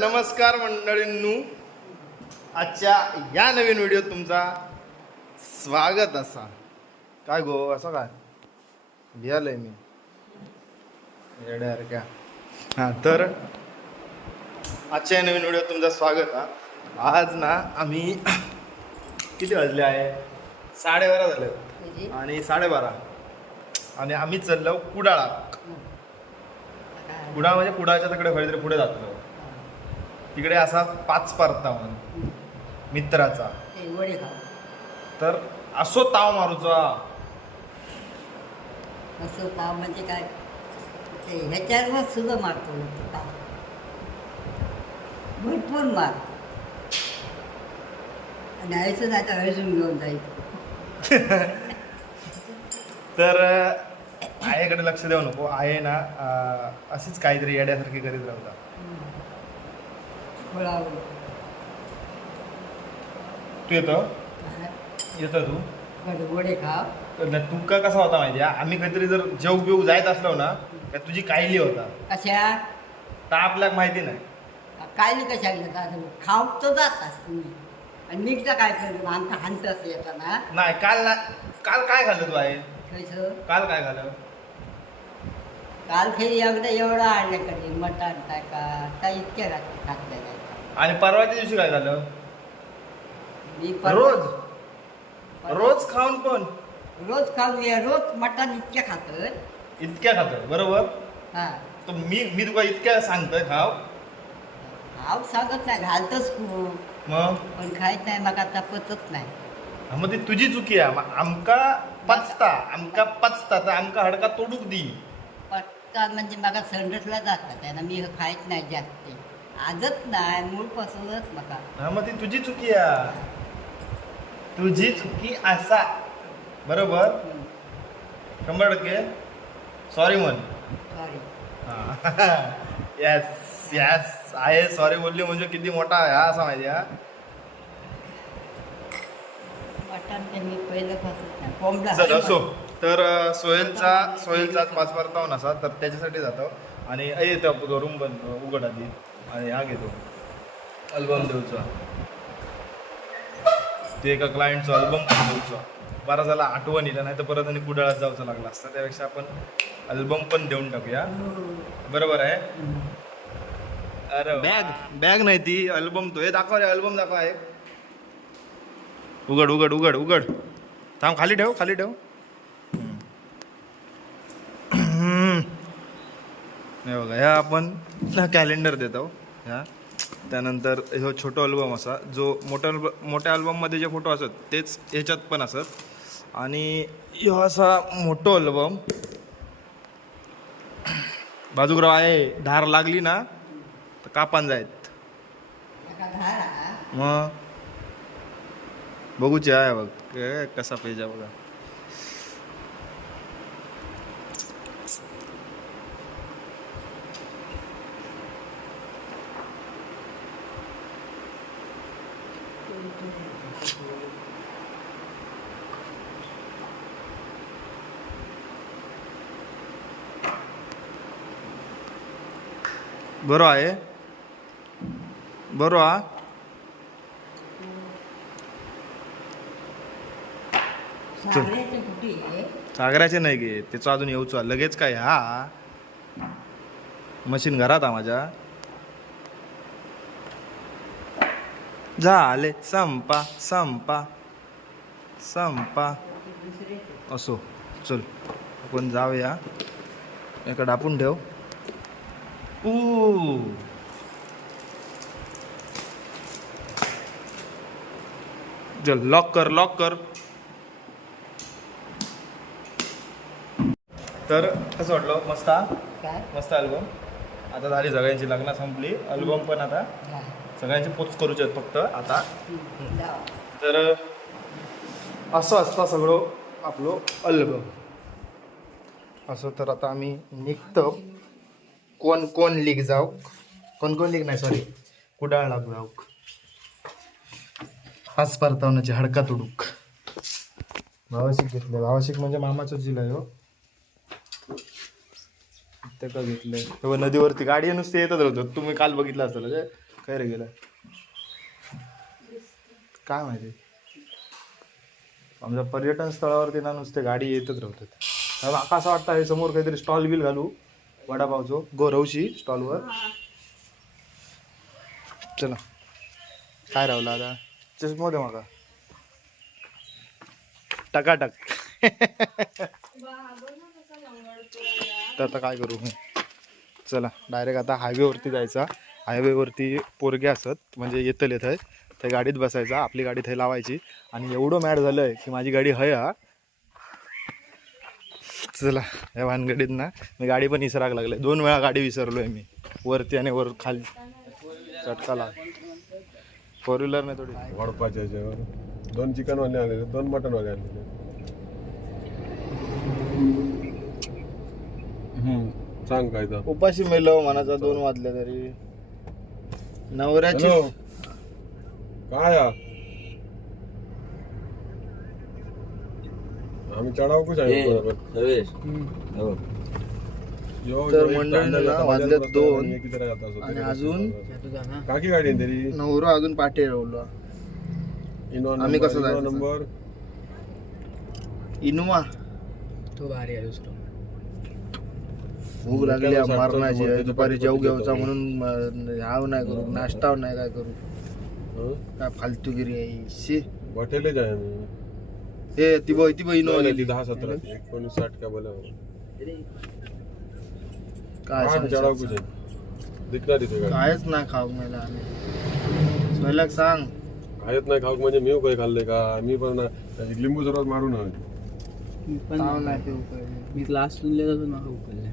नमस्कार मंडळींनू. आजच्या या नवीन व्हिडिओत तुमचा स्वागत असा. काय गो असं काय? भियालय मी. येड्यासारख्या हां तर आजच्या नवीन व्हिडिओत तुमचं स्वागत हा. आज ना आम्ही किती वाजले आहे? साडेबारा झाले. आणि साडेबारा. आणि आम्ही चाललो कुडाळा कुडाळ म्हणजे कुडाळच्या तिकडे खरी पुढे जातो. तिकडे असा पाच परता म्हणून. मित्राचा. तर असो ताव मारूचा. असं ताव म्हणजे काय? ते ह्याच्यावर सुद्धा मारतो भरपूर मार. आणि आयचं तर हळसून घेऊन जायचं तर आईकडे लक्ष देऊ नको. आहे ना अशीच काहीतरी येड्यासारखी करीत राहता फळावर तू येतो? येतो तू. वडे खाव तर तुमका कसा होता माहिती आहे? आम्ही काहीतरी जर जेव बिव जायत असलो ना तर तुझी कायली होता. कशा? तर आपल्याला माहिती नाही. काय नाही कशा गेलं खाऊ तर जातास तुम्ही. आणि मिगचा काय करतो आमचा हांत असं येताना. नाही काल ना काल काय खाल्लं तू आहे खयचं? काल काय खाल्लं? काल खेळी एकदा एवढं आणलं कधी मटण काय का? त्या इतक्या घातल्या जायच्या आणि परवाच्या दिवशी काय झालं? मी रोज. रोज खाऊन पण. रोज खाऊया रोज मटण इतक्या खातो इतक्या खातोय बरोबर? हा. तर मी मी तुला इतक्या सांगतोय खाव. हाव सांगत नाही घालतच खूप. मग? पण खायत नाही मग आता पचत नाही. हा, मग ती तुझी चुकी आहे. आमका पचता आमका पचता तर आमका हडका तोडूक दी. पटका म्हणजे मग संडसला जातात त्यानं मी खायत नाही जास्त. आजच नाही मूळपासूनच मका हा मग ती तुझी चुकी आहे. तुझी चुकी असा. बरोबर? शंभर टक्के. सॉरी म्हण. सॉरी येस येस आहे सॉरी बोलली म्हणजे किती मोठा आहे हा असा माहिती हा? मी कोंबडा चल असो. तर सोहेलचा सोहेलचा पाच परतावून असा तर त्याच्यासाठी जातो. आणि येतो रूम बंद उघड आधी. आणि हा घेतो. अल्बम देऊचा. ते एका क्लायंटचा अल्बम पण देऊचा. बरा झाला आठवण येईल नाही तर परत आणि कुडाळात जायचं लागला असता. त्यापेक्षा आपण अल्बम पण देऊन टाकूया. बरोबर आहे? अरे बॅग बॅग नाही ती अल्बम तो. हे दाखव रे अल्बम दाखवा आहे. उघड उघड उघड उघड. थांब खाली ठेव खाली ठेव. हे बघा ह्या आपण कॅलेंडर देतो ह्या. त्यानंतर ह्यो छोटो अल्बम असा जो मोठ्या अल्ब मोठ्या अल्बममध्ये जे फोटो असत तेच ह्याच्यात पण असत आणि ह्यो असा मोठो अल्बम बाजूग्राव आहे धार लागली ना तर कापान जायत. मग? बघूचे आहे बघ. हे कसा पेज आहे बघा. बरो आहे? बरो हा? सागराचे नाही गे त्याचं अजून येऊचा लगेच काय हा? मशीन घरात हा माझ्या. झाले संपा संपा संपा. असो चल आपण जाऊया. एका डापून ठेव. ऊ. चल लॉक कर लॉक कर. तर कसं वाटलं? मस्त मस्त अल्बम आता झाली सगळ्यांची लग्न संपली. अल्बम पण आता. सगळ्यांचे पोच करूचे आहेत फक्त आता. तर असं असता सगळं आपलं अल्बम असं तर आता आम्ही निघतो. कोण कोण लीग जाऊ? कोण कोण लीग नाही सॉरी कुडाळ लाग जाऊ हाच परतावण्याची हडका तुडूक भावाशिक घेतले भावाशिक म्हणजे मामाचं जिल्हा हो. ते का घेतलंय? तेव्हा नदीवरती गाडी नुसते येतच होतं तुम्ही काल बघितलं असेल. काय रे गेला? काय माहिती? आमच्या पर्यटन स्थळावरती ना नुसते गाडी येतच राहतात. आता असं वाटतं हे समोर काहीतरी स्टॉल बिल घालू. वडापावचो गोरवशी स्टॉलवर चला. काय रावला आता चष्मा दे माका टकाटक. तर आता काय करू? चला डायरेक्ट आता हायवेवरती जायचा. हायवेवरती पोरगे असत म्हणजे येतल येत आहे त्या गाडीत बसायचा आपली गाडी थंय लावायची. आणि एवढं मॅड झालंय की माझी गाडी हय. हा चला या भानगडीत ना मी गाडी पण विसराक लागले दोन वेळा गाडी विसरलोय मी. वरती आणि वर खाली. चटकाला. फोर व्हीलर नाही थोडी. वडपाच्या दोन चिकन वाले आलेले दोन मटन वाले आलेले. हम्म, सांग काय तर. उपाशी मेलो मनाचा दोन वाजले तरी. नवऱ्याची हॅलो. काय हा? आम्ही आहे? बरोबर सर्वेश हो. यो, तर यो, एक मंडळीनं ना दोन. आणि अजून? काकी गाडी आहे तरी. नवरा अजून पाठी ठेवलो इनोवा आम्ही नंबर, कसं इनोवा जायचं? नंबर. इनोवा. तो भारी आहे दुसरा भूक लागली साठ मारणाची दुपारी जेव घ्यायचा तो. म्हणून अं, ह्याव नाही करू नाश्ता नाही काय करू. हं? काय फालतूगिरी आहे शी. हॉटेलच आहे आम्ही हे ती बघ ती ती गेली. दहा सतरा एकोणीस साठ का बोला काय आहे दिसणार इथे गाडी. कायच नाही खाऊ मला आम्ही. सांग. खायत नाही खाऊ म्हणजे मी काही खाल्ले का? मी पण ना लिंबू सरबत मारून आहे मी पण नाही पिऊ मी क्लास सुनले नका उकलले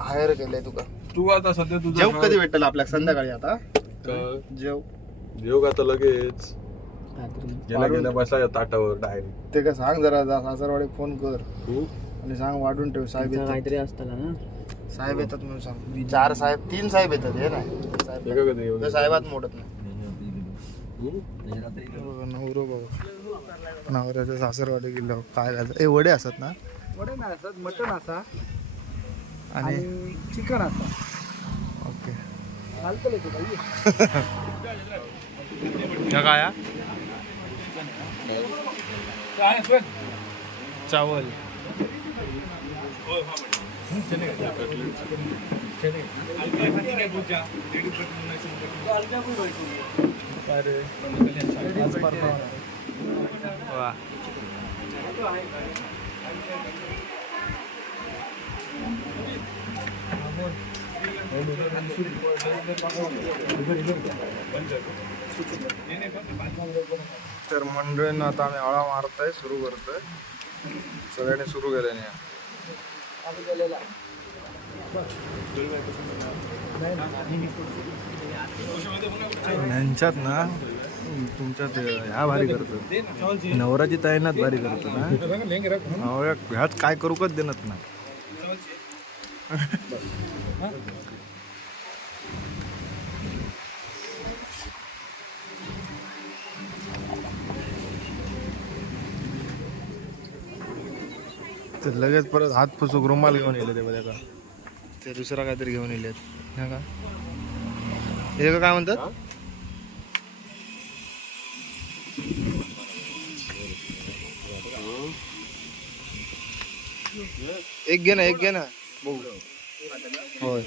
हायर केलंय तुका. तू आता सध्या तुझं जेव कधी भेटेल आपल्याला? संध्याकाळी आता. का? जेव. जेव का आता लगेच? गेल्या गेल्या ताटावर डायरेक्ट ते का सांग जरा जा सासरवाडी फोन कर. आणि सांग वाढून ठेव साहेब येतात. काहीतरी असताना ना. साहेब येतात म्हणून सांग. चार साहेब तीन साहेब येतात हे नाही. साहेब एका कधी येऊन ते साहेबात मोडत नाही? नवरो बाबा नवऱ्याच्या सासरवाडी गेलो काय घालतं ए वडे असतात ना? वडे नाही असतात मटन असा. आणि चिकन असा ओके. काही काय चावल. वा. तर मंडळींना आता आम्ही हळा मारतोय सुरू करतोय. सगळ्यांनी सुरू केल्याने. यांच्यात ना तुमच्यात ह्या भारी करतात नवराची तैनात भारी करतात ना. नवऱ्या ह्यात काय करू कच देणार ना. ते लगेच परत हात पुसूक रुमाल घेऊन येले ते बघा. का ते दुसरा काहीतरी घेऊन येलेत हा का? हे का काय म्हणतात? एक घे ना एक घे ना. बघू. होय.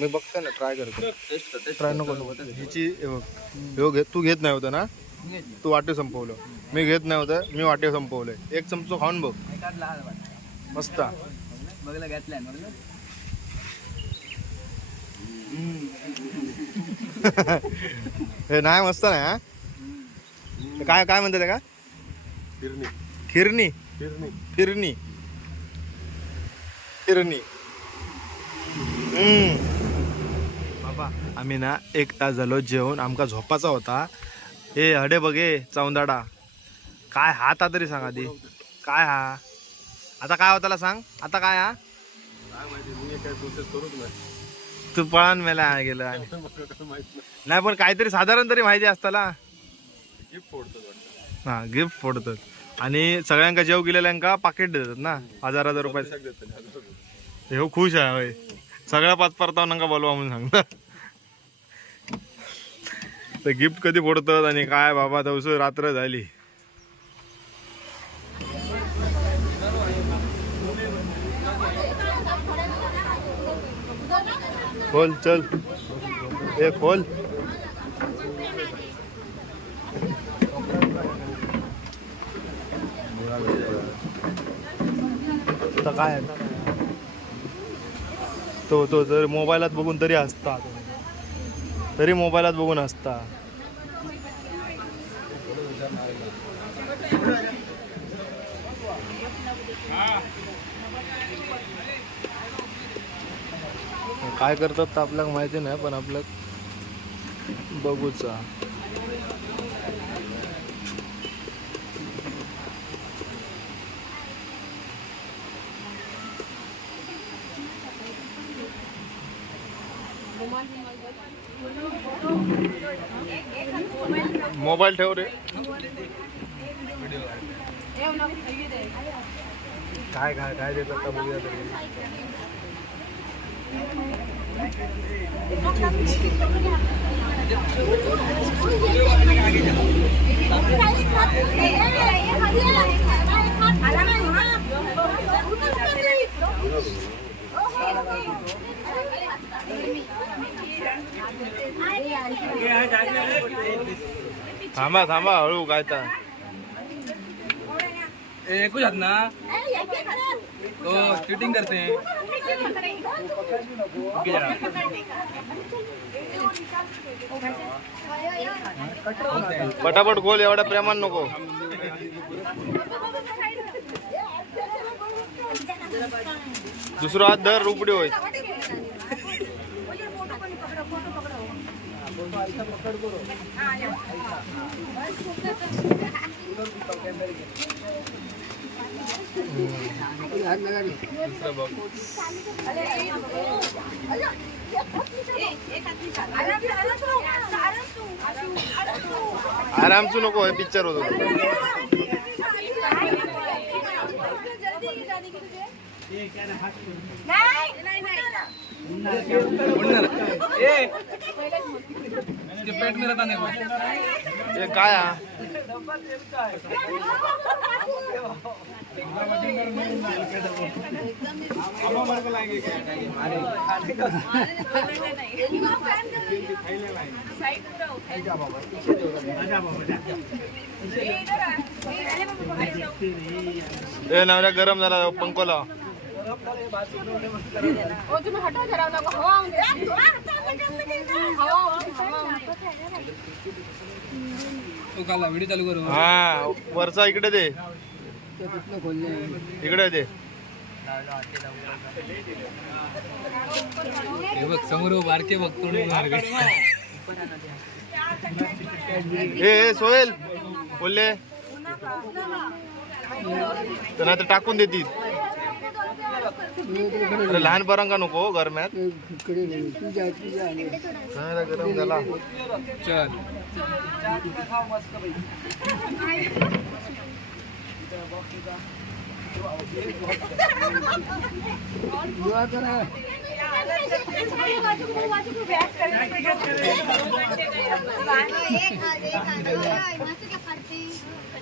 मी बघते ना ट्राय करतो. ट्राय नको हे ह्यो घे तू घेत नाही होतं ना? तू वाटे संपवलं. मी घेत नाही होतं मी वाटे संपवलंय एक चमचो खाऊन बघ. मस्त. बघला घेतलाय बघलं हे नाही मस्त नाही हा? काय काय म्हणतात ते का फिरणी खिरणी. फिरणी फिरणी फिरणी बाबा आम्ही ना एक तास झालो जेवण आमका झोपाचा होता. ए हडे बघे चौंदाडा काय हा आता तरी सांग आधी. काय हा? आता काय होताला सांग? आता काय हा? तू पळान मेला गेलं आणि. नाही. पण काहीतरी साधारण तरी माहिती वाटतं. हा गिफ्ट फोडतात आणि सगळ्यांका जेव गेलेल्यांका पाकिट देतात ना. हजार हजार रुपये. हे खुश आहे सगळ्या पाच परताव नका बोलवा म्हणून सांगतात तर गिफ्ट कधी फोडतात आणि काय बाबा दिवस रात्र झाली. खोल चल. ए खोल. काय आता काय? तो तो जर मोबाईलात बघून तरी हसता. तरी मोबाईलात बघून असता काय करतात तर आपल्याला माहिती नाही पण आपलं बघूचा. मोबाईल ठेव रे काय काय काय देतात का बघूया तरी थांबा थांबा हळू काय तर. ए कुछ हात ना? तो चीटिंग करते. हैं पटापट खोल एवढा प्रेमान नको. दुसरा हात धर रुपडी होय. आरामसू नको पिक्चर होतो. ए इसके पेट में रहता नहीं वो काय? ए नवऱ्या गरम झाला पंखो लाव. तुम्ही हटवा जरा नको. हवा. हवा व्हिडिओ चालू करू. हा वरचा इकडे दे. इकडे दे. हे बघ समोर बारके बघतो ए ए, सोहेल बोलले. तर नाही तर टाकून देतील. अरे लहान बरंगा नको गरम्यात नाही रे, गरम झाला. चल.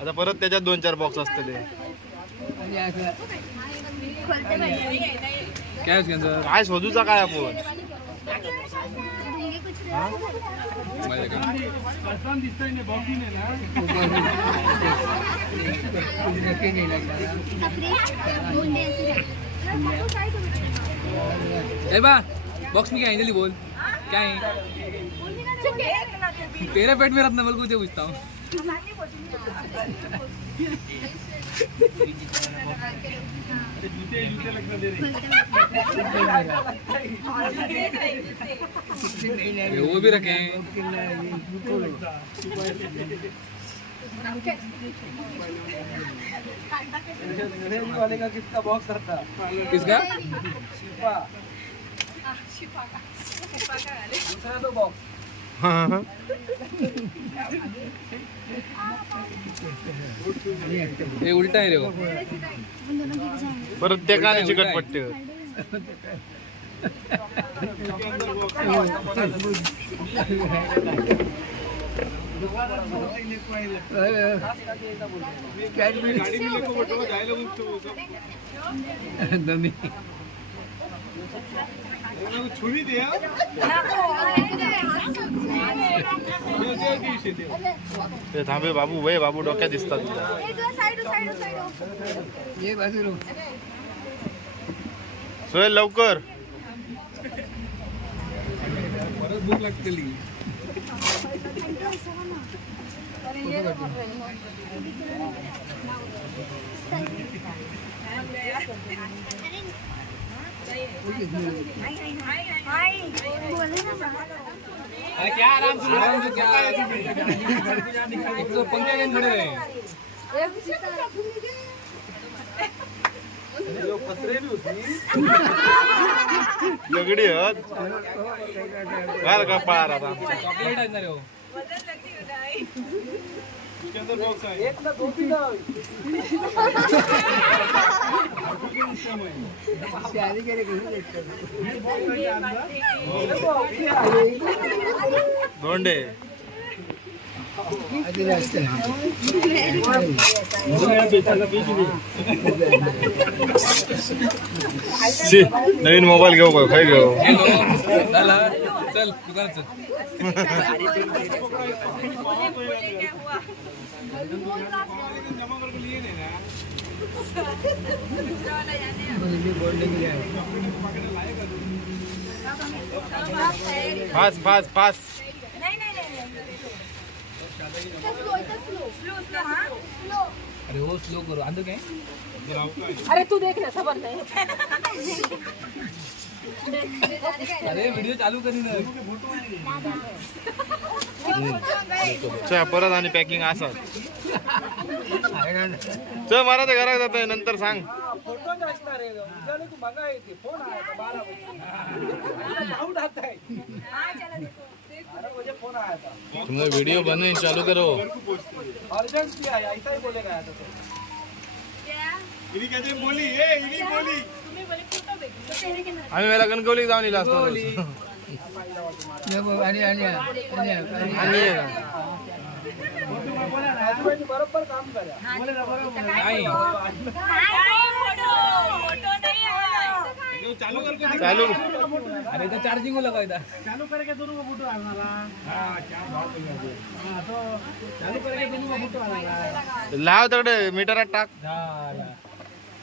आता परत त्याच्यात दोन चार बॉक्स असतले काय त्यांचं? काय शोधूचा काय आपण? ए बा बॉक्स में क्या है जल्दी बोल? क्या? है तेरे पेट में रत्ना बोल कुछ पूछता हूँ वो भी रखे किसका ये उल्टा आहे रे वो. परत ते का चिकट पट्टे ते थांबे बाबू वय बाबू डोक्यात दिसतात सोहेल लवकर. परत भूक लागतेली. अरे क्या आराम से आराम से क्या एक तो पंखे के खड़े रहे दगडी हत घाल का पार आता चॉकलेट आहे ना रे हो. दोंडे नवीन मोबाईल घेऊ का? काय घेऊ? चल दुकानात चल. फास फास फास. अरे हो स्लो करू. अंदर काय? अरे तू देख ना सबर नाही. अरे व्हिडिओ चालू करी ना चल परत आणि पॅकिंग असं चल मला ते घरात जात नंतर सांग. तुम्हें वीडियो बने चालू करो. आम्ही वेळा कणकवली जाऊन येईल असतो चालू अरे इथं चार्जिंग लगा इथं लाव तिकडे मीटरात टाक. झाला.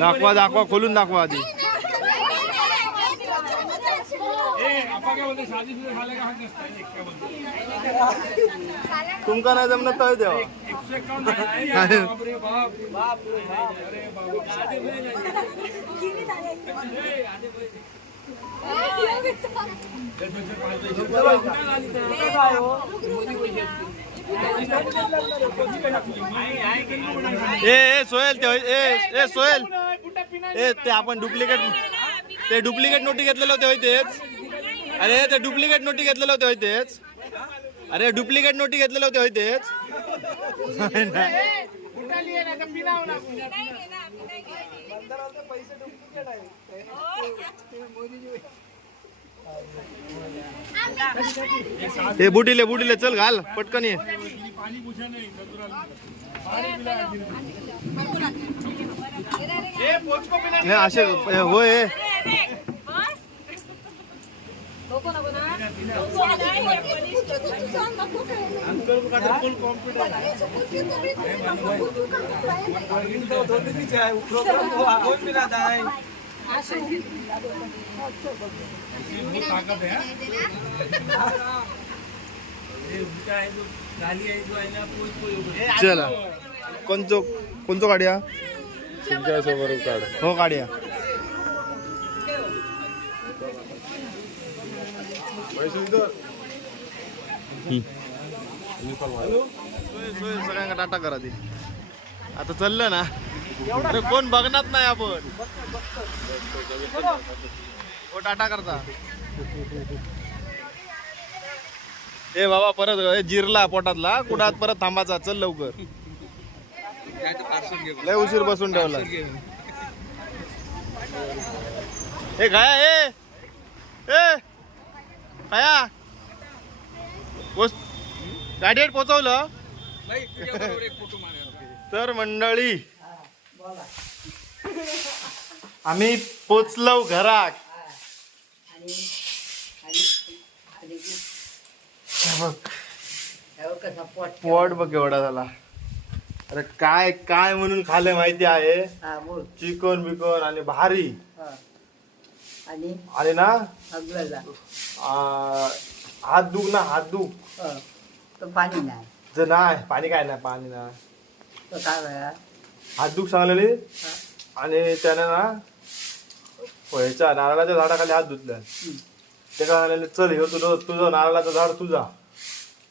दाखवा दाखवा खोलून दाखवा आधी. तुमका नाही जमणार तर देवा. ए ए सोहेल ते ए ए सोहेल. ए ते आपण डुप्लिकेट ते डुप्लिकेट नोटी घेतलेले होते तेच. अरे ते डुप्लिकेट नोटी घेतलेले होते होय तेच अरे डुप्लिकेट नोटी घेतलेले होते होय तेच झाली आहे ना तर पिनाव ना हे बुटीले बुटीले चल घाल पटकन ये नाही असे होय चला. कोणचो कोणचो गाड्या तुमच्यासमोर काढ. हो गाड्या पैसे इथं. मी पण मारू. सोय सोय सगळ्यांना टाटा करा ती. आता चाललं ना. अरे कोण बघणार नाही आपण? हो टाटा करता. ए बाबा परत ए, जिरला पोटातला. कुठात परत थांबायचा चल लवकर. लय उशीर बसून ठेवला. ए काय ए काया पोच गाडीवर पोचवलं. तर मंडळी आम्ही पोचलो घरात. पोट बघ एवढा झाला. अरे काय काय म्हणून खाले माहिती आहे? हा बोल. चिकन बिकन आणि भारी. आणि आणि ना? आ, हात दुख ना हात दुख तो पाणी नाही. जर नाही पाणी काय नाही पाणी नाही. तो काय हात दुख सांगलेली? आणि त्याने ना ह्याच्या नारळाच्या झाडाखाली हात धुतल्या ते काय म्हणाले चल ह्यो तुझं तुझं नारळाचं झाड तुझा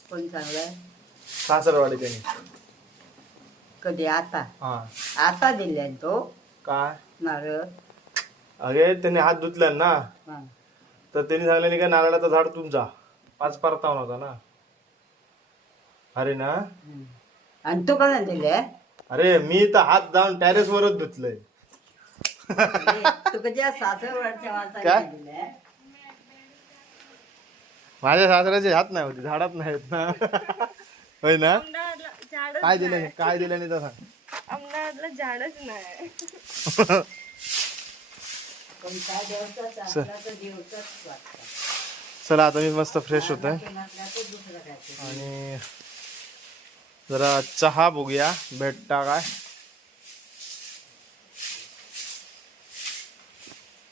कोण चांगलाय सासरवाडी त्याने. कधी? आता? हा. आता दिल्यान तो? काय? नारळ. अरे त्याने हात धुतल्या ना. हा. तर त्यांनी सांगले काय नारळाचं झाड तुमचा पाच परतावून होता ना. अरे ना. हम्म. आणि तू कोणा दिले अरे मी तर हात जाऊन टेरेस वरच धुतलंय. तू कधी सासरवाडच्या काय? माणसाने दिले माझ्या सासऱ्याचे हात नाही होते झाडात नाहीत ना. होय ना? काय दिलं काय दिलं नाही तर सांग अमदावादला झाडच नाही. पण काय देवचाच असला तर देवचाच वाटतं चला आता मी मस्त फ्रेश होत आहे नसला तर दुसरं काय आणि जरा चहा बघूया भेटता काय?